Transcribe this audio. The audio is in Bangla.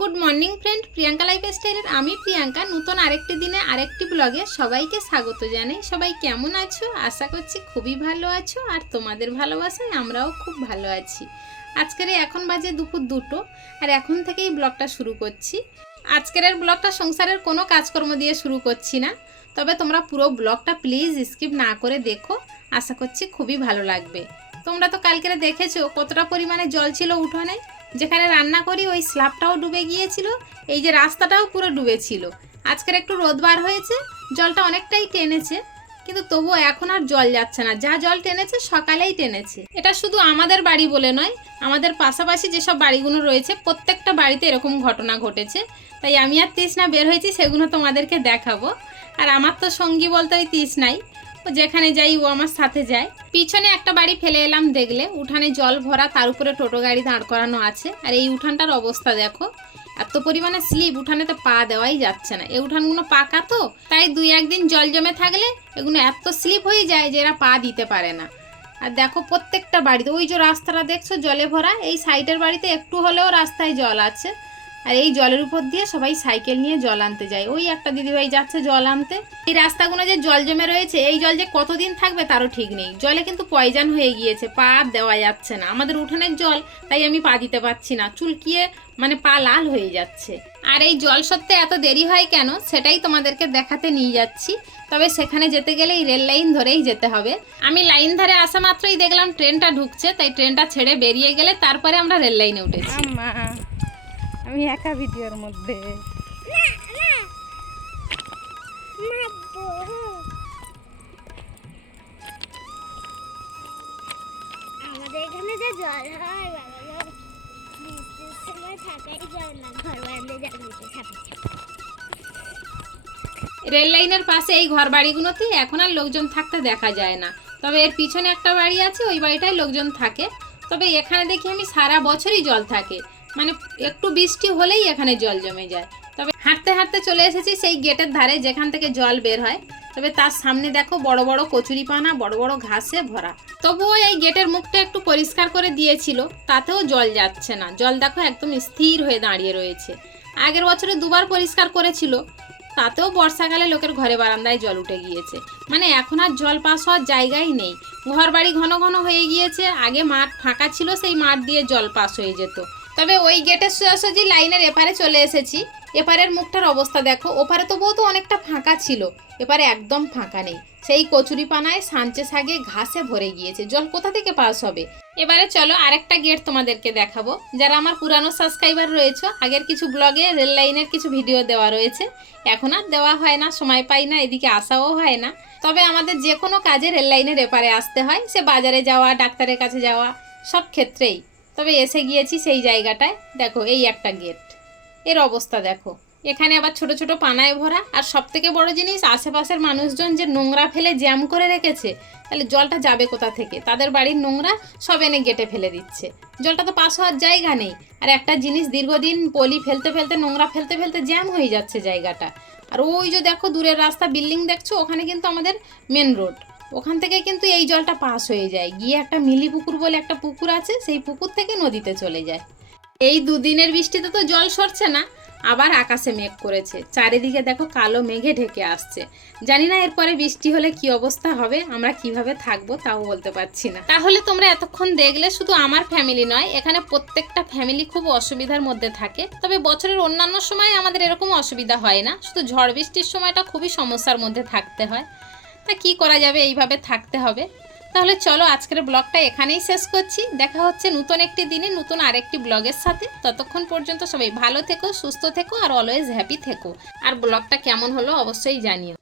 Good morning friend Priyanka life স্টাইলের আমি প্রিয়াঙ্কা। নতুন আরেকটি দিনে আরেকটি ব্লগে সবাইকে স্বাগত জানাই। সবাই কেমন আছো? আশা করছি খুবই ভালো আছো আর তোমাদের ভালোবাসায় আমরাও খুব ভালো আছি। আজকের এখন বাজে দুপুর দুটো আর এখন থেকেই ব্লগটা শুরু করছি। আজকের ব্লগটা সংসারের কোনো কাজকর্ম দিয়ে শুরু করছি না। তবে তোমরা পুরো ব্লগটা প্লিজ স্কিপ না করে দেখো। আশা করছি খুবই ভালো লাগবে। তোমরা তো কালকেরে দেখেছ কতটা পরিমাণে জল ছিল উঠোনে। যেখানে রান্না করি ওই স্ল্যাবটাও ডুবে গিয়েছিল, এই যে রাস্তাটাও পুরো ডুবেছিল। আজকের একটু রোদ বার হয়েছে, জলটা অনেকটাই টেনেছে, কিন্তু তবুও এখন আর জল যাচ্ছে না। যা জল টেনেছে, সকালেই টেনেছে। এটা শুধু আমাদের বাড়ি বলে নয়, আমাদের পাশাপাশি যেসব বাড়িগুলো রয়েছে, প্রত্যেকটা বাড়িতে এরকম ঘটনা ঘটেছে। তাই আমি আর তৃষ্ণা বের হয়েছি, সেগুলো তোমাদেরকে দেখাবো। আর আমার তো সঙ্গী বলতে ওই তৃষ্ণাই। যেখানে যাই, ও আমার সাথে যায়। পিছনে একটা বাড়ি ফেলে এলাম দেখলে। উঠানে জল ভরা, তার উপরে টোটো গাড়ি দাঁড় করানো আছে। আর এই উঠানটার অবস্থা দেখো। এত পরিমাণে স্লিপ, উঠানে তো পা দেওয়াই যাচ্ছে না। এই উঠানগুলো পাকা তো, তাই দুই একদিন জল জমে থাকলে এগুলো এত স্লিপ হয়ে যায় যে এরা পা দিতে পারে না। আর দেখো প্রত্যেকটা বাড়িতে, ওই যে রাস্তাটা দেখছ, জলে ভরা, এই সাইডের বাড়িতে একটু হলেও রাস্তায় জল আছে। আর এই জলের উপর দিয়ে সবাই সাইকেল নিয়ে জল আনতে যায়। ওই একটা দিদিভাই যাচ্ছে জল আনতে। এই রাস্তাগুলো যে জল জমে রয়েছে, এই জল যে কতদিন থাকবে তারও ঠিক নেই। জলে কিন্তু পয়জান হয়ে গিয়েছে, পা দেওয়া যাচ্ছে না। আমাদের উঠানের জল, তাই আমি পা দিতে পারছি না। চুলকিয়ে মানে পা লাল হয়ে যাচ্ছে। আর এই জল সত্ত্বে এত দেরি হয় কেন? সেটাই তোমাদেরকে দেখাতে নিয়ে যাচ্ছি। তবে সেখানে যেতে গেলে এই রেল লাইন ধরেই যেতে হবে। আমি লাইন ধরে আসা মাত্রই দেখলাম ট্রেনটা ঢুকছে, তাই ট্রেনটা ছেড়ে বেরিয়ে গেলে তারপরে আমরা রেল লাইনে উঠেছি। আমি একা ভিডিওর মধ্যে। আমাদের এখানে যে জল হয় রেল লাইনের পাশে এই ঘর বাড়িগুলোতে এখন আর লোকজন থাকতে দেখা যায় না। তবে এর পিছনে একটা বাড়ি আছে ওই বাড়িটায় লোকজন থাকে। তবে এখানে দেখি আমি সারা বছরই জল থাকে। মানে একটু বৃষ্টি হলেই এখানে জল জমে যায়। তবে হাঁটতে হাঁটতে চলে এসেছি সেই গেটের ধারে যেখান থেকে জল বের হয়। তবে তার সামনে দেখো বড় বড় কচুরি পানা, বড় বড় ঘাসে ভরা। তবুও এই গেটের মুখটা একটু পরিষ্কার করে দিয়েছিল, তাতেও জল যাচ্ছে না। জল দেখো একদম স্থির হয়ে দাঁড়িয়ে রয়েছে। আগের বছরে দুবার পরিষ্কার করেছিল, তাতেও বর্ষাকালে লোকের ঘরে বারান্দায় জল উঠে গিয়েছে। মানে এখন আর জল পাস হওয়ার জায়গাই নেই। ঘর বাড়ি ঘন ঘন হয়ে গিয়েছে, আগে মাঠ ফাঁকা ছিল, সেই মাঠ দিয়ে জল পাস হয়ে যেত। তবে ওই গেটের সোজাসুজি লাইনের এপারে চলে এসেছি। এপারের মুখটার অবস্থা দেখো, ওপারে তবুও তো অনেকটা ফাঁকা ছিল। এপারে একদম ফাঁকা নেই। সেই কচুরি পানায় সাঞ্চে সাগে ঘাসে ভরে গিয়েছে। জল কোথা থেকে পাস হবে? এবারে চলো আরেকটা গেট তোমাদেরকে দেখাবো। যারা আমার পুরানো সাবস্ক্রাইবার রয়েছে, আগের কিছু ব্লগে রেল লাইনের কিছু ভিডিও দেওয়া রয়েছে। এখন আর দেওয়া হয় না, সময় পাই না, এদিকে আসাও হয় না। তবে আমাদের যে কোনো কাজে রেল লাইনের এপারে আসতে হয়। সে বাজারে যাওয়া, ডাক্তারের কাছে যাওয়া, সব ক্ষেত্রেই। তবে এসে গিয়েছি সেই জায়গাটায়। দেখো, এই একটা গেটের অবস্থা দেখো। এখানে আবার ছোট ছোট পানায় ভরা। আর সব থেকে বড় জিনিস, আশেপাশের মানুষজন যে নোংরা ফেলে জ্যাম করে রেখেছে, তাহলে জলটা যাবে কোথা থেকে? তাদের বাড়ির নোংরা সব এনে গেটে ফেলে দিচ্ছে। জলটা তো পাস হওয়ার জায়গা নেই। আর একটা জিনিস, দীর্ঘদিন পলি ফেলতে ফেলতে, নোংরা ফেলতে ফেলতে জ্যাম হয়ে যাচ্ছে জায়গাটা। আর ওই যে দেখো, দূরের রাস্তা, বিল্ডিং দেখছ, ওখানে কিন্তু আমাদের মেন রোড ওখান থেকে কিন্তু এই জলটা পাস হয়ে যায়। গিয়ে একটা মিলি পুকুর বলে একটা পুকুর আছে, সেই পুকুর থেকে নদীতে চলে যায়। এই দুদিনের বৃষ্টিতে তো জল সরছে না, আবার আকাশে মেঘ করেছে। চারিদিকে দেখো কালো মেঘে ঢেকে আসছে। জানি না এরপরে বৃষ্টি হলে কি অবস্থা হবে, আমরা কীভাবে থাকব তাও বলতে পারছি না। তাহলে তোমরা এতক্ষণ দেখলে শুধু আমার ফ্যামিলি নয়, এখানে প্রত্যেকটা ফ্যামিলি খুব অসুবিধার মধ্যে থাকে। তবে বছরের অন্যান্য সময় আমাদের এরকম অসুবিধা হয় না। শুধু ঝড় বৃষ্টির সময়টা খুবই সমস্যার মধ্যে থাকতে হয়। তা কি করা যাবে? এইভাবে থাকতে হবে। তাহলে চলো আজকের ব্লগটা এখানেই শেষ করছি। দেখা হচ্ছে নতুন একটি দিনে, নতুন আরেকটি ব্লগের সাথে। ততক্ষণ পর্যন্ত সবাই ভালো থেকো, সুস্থ থেকো, আর অলওয়েজ হ্যাপি থেকো। আর ব্লগটা কেমন হলো অবশ্যই জানিও।